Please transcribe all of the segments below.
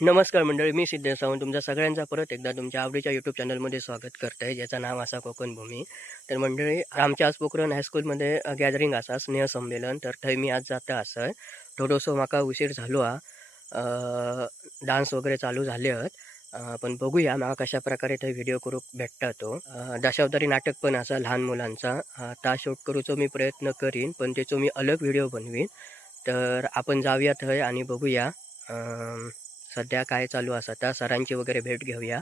नमस्कार मंडळी मी सिद्धेश सावंत. तुमच्या सगळ्यांचा परत एकदा तुमच्या आवडीच्या यूट्यूब चॅनलमध्ये स्वागत करत आहे ज्याचं नाव असा कोकण भूमी. तर मंडळी आमच्या आज पोखरण हायस्कूलमध्ये गॅदरिंग असा स्नेह संमेलन. तर थंय मी आज जाता असं थोडंसं म्हाका उशीर झालो हा डान्स वगैरे चालू झाले आहेत. पण बघूया मला कशा प्रकारे थंय व्हिडिओ करूक भेटता तो. दशावतारी नाटक पण असा लहान मुलांचा. ता शूट करूचो मी प्रयत्न करीन पण त्याचो मी अलग व्हिडिओ बनवीन. तर आपण जाऊया थंय आणि बघूया. सध्या काय चालू असा त्या सरांची वगैरे भेट घेऊया.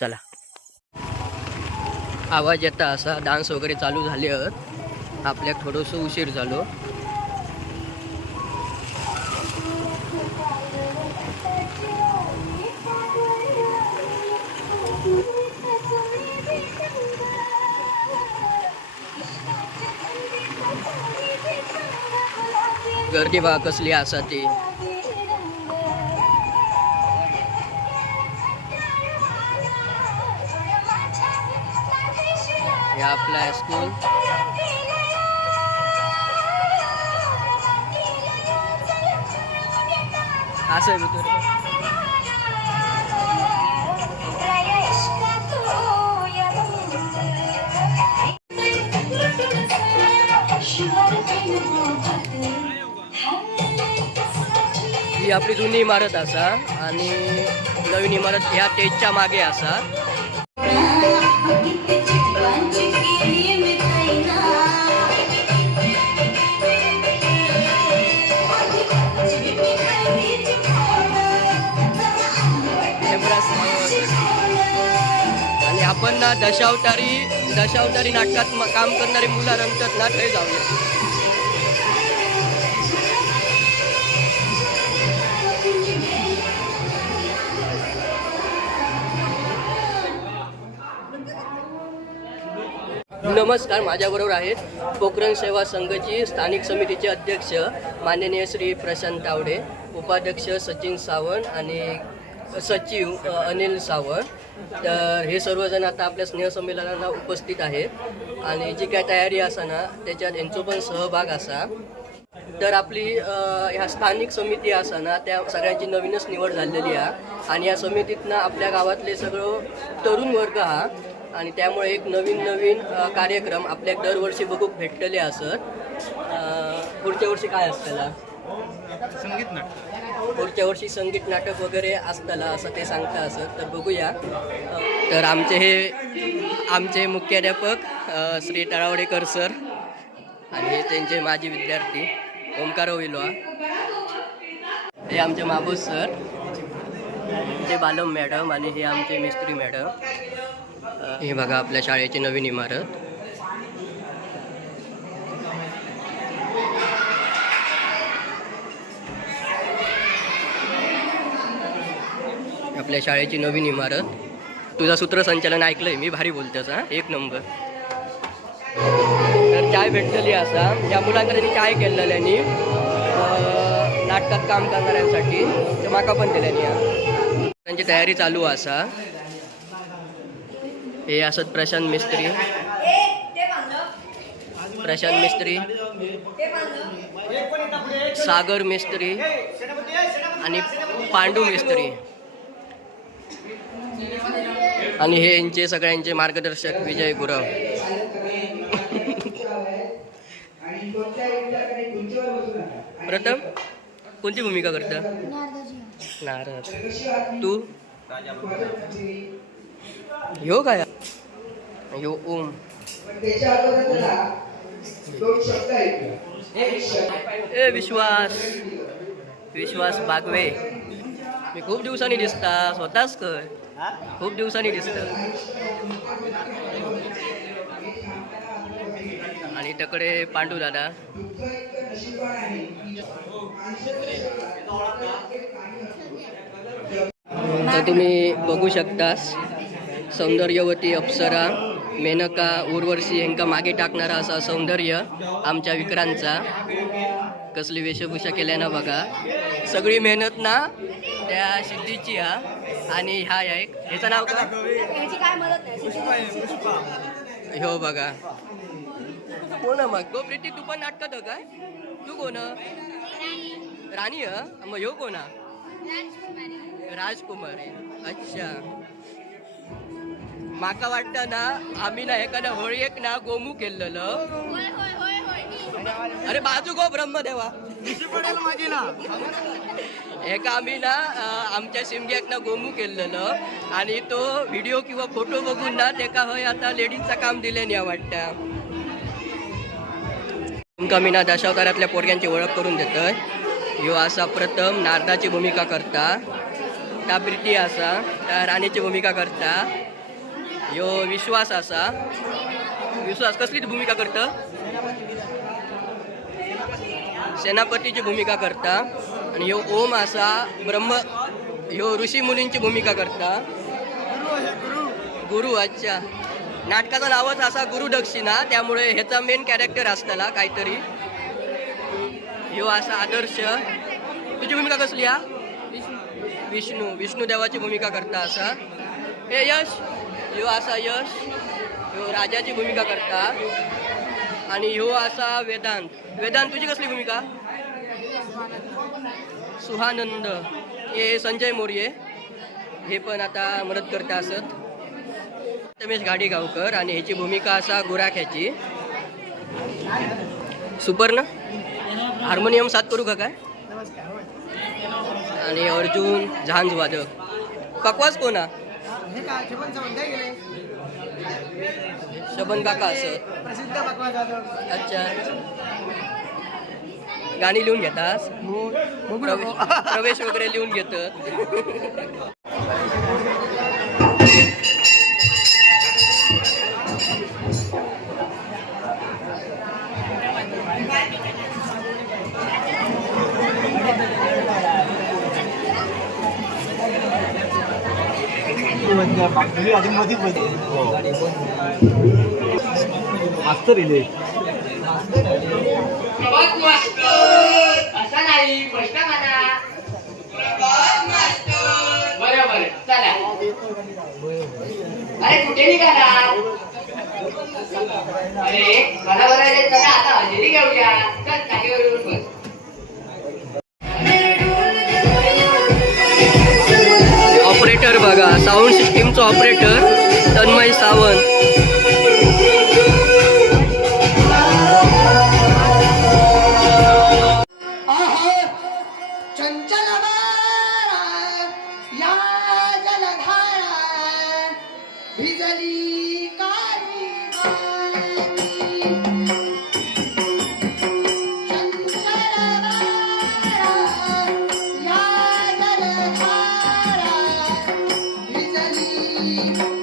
चला. आवाज येता असा डान्स वगैरे चालू झाले आहेत. आपल्याक थोडंसं उशीर झालो. गर्दी बा कसली असा ती. आपला हायस्कूल असं आहे ही आपली जुनी इमारत असा आणि नवीन इमारत ह्या टेजच्या मागे असा. आपण ना दशावतारी दशावतारी नाटकात काम करणारी मुलं नंतर ना थंय जाऊया. नमस्कार माझ्याबरोबर आहेत पोखरण सेवा संघची स्थानिक समितीचे अध्यक्ष माननीय श्री प्रशांत तावडे उपाध्यक्ष सचिन सावंत आणि सचिव अनिल सावंत. तर हे सर्वजण आता आपल्या स्नेहसंमेलनाला उपस्थित आहेत. आणि जी काय तयारी असा ना त्याच्यात यांचो पण सहभाग असा. तर आपली ह्या स्थानिक समिती असा ना त्या सगळ्यांची नवीनच निवड झालेली आहे. आणि या समितीतनं आपल्या गावातले सगळं तरुण वर्ग हा. आणि त्यामुळे एक नवीन नवीन कार्यक्रम आपल्याक दरवर्षी बघूक भेटलेले असत. पुढच्या वर्षी काय असताला संगीत नाटक. पुढच्या वर्षी संगीत नाटक वगैरे असताना असं ते सांगता असं तर बघूया. तर आमचे हे आमचे मुख्याध्यापक श्री तळावडेकर सर आणि त्यांचे माजी विद्यार्थी ओंकार विलवा हे आमचे माबूस सर जे बालम मॅडम आणि हे आमचे मिस्त्री मॅडम. हे बघा आपल्या शाळेची नवीन इमारत. आपल्या शाळेची नवीन इमारत. तुझा सूत्रसंचालन ऐकलंय मी भारी बोलतेस हा? एक नंबर. तर चाय भेटलेली असा. या मुलांकडे त्यांनी चाय केलेल्यानी नाटकात काम करणाऱ्यांसाठी ते माका पण दिल्यानी हा. त्यांची तयारी चालू असा. हे असत प्रशांत मिस्त्री. प्रशांत मिस्त्री. सागर मिस्त्री. आणि पांडू मिस्त्री. आणि हे यांचे सगळ्यांचे मार्गदर्शक विजय गुरव. प्रथम कोणती भूमिका करतं? नारद. तू? यो काय? यो ओम. ए विश्वास. विश्वास बागवे. मी खूप दिवसांनी दिसता स्वतःच कर. खूप दिवसांनी दिसत. आणि तकडे पांडू दादा. तर तुम्ही बघू शकतास सौंदर्यवती अप्सरा. मेनका उर्वशी यांका मागे टाकणारा असा सौंदर्य आमच्या विक्रांचा कसली वेशभूषा केल्यानं बघा. सगळी मेहनत ना त्या सिद्धीची हा. आणि हा एक. ह्याचं नाव काय ह्यो बघा. कोण मग. गो प्रीती तू पण नाटकात काय? तू कोण? राणी. ह? मग ह्यो कोण? राजकुमार. अच्छा. माका वाटतं ना आम्ही ना एखाद्या होळयेक ना गोमू केलेलं. होय होय होय होय अरे बाजू गो ब्रह्मदेवा. पडेल माझी ना. एका आम्ही ना आमच्या सिमग्याक ना गोमू केलेलं. आणि तो व्हिडिओ किंवा फोटो बघून ना तेका हय आता लेडीजचं काम दिले नाही वाटतं. तुमका मी ना दशावतारातल्या पोरग्यांची ओळख करून देतोय. ह्यो असा प्रथम नारदाची भूमिका करता. त्या प्रिती असा त्या राणीची भूमिका करता. ह्यो विश्वास असा. विश्वास कसली भूमिका करता? सेनापतीची भूमिका करता. आणि ह्यो ओम असा ब्रह्म ह्यो ऋषी मुलींची भूमिका करता. गुरु अच्छा. नाटकाचं नावच असा गुरु दक्षिणा. त्यामुळे ह्याचा मेन कॅरेक्टर असताना काहीतरी. ह्यो असा आदर्श. तुझी भूमिका कसली हा? विष्णू. विष्णू देवाची भूमिका करता असा. हे यश. ह्यो असा यश. ह्यो राजाची भूमिका करता. आणि ह्यो असा वेदांत. वेदांत तुझी कसली भूमिका? सुहानंद. हे संजय मोर्ये. हे पण आता मदत करता असत. रमेश गाडीगावकर आणि ह्याची भूमिका असा गुराख्याची सुपर ना हार्मोनियम साथ करू का काय? आणि अर्जुन झांज वादक पकवास कोणा? हे का? गेले शबन काका असत प्रसिद्ध अच्छा. गाणी लिहून घेतास? प्रवेश प्रवेश वगैरे लिहून घेतात अजून मधीच मास्तर इले प्रभात बघा साऊंड सिस्टीमचा ऑपरेटर तन्मय सावंत. भिजली Música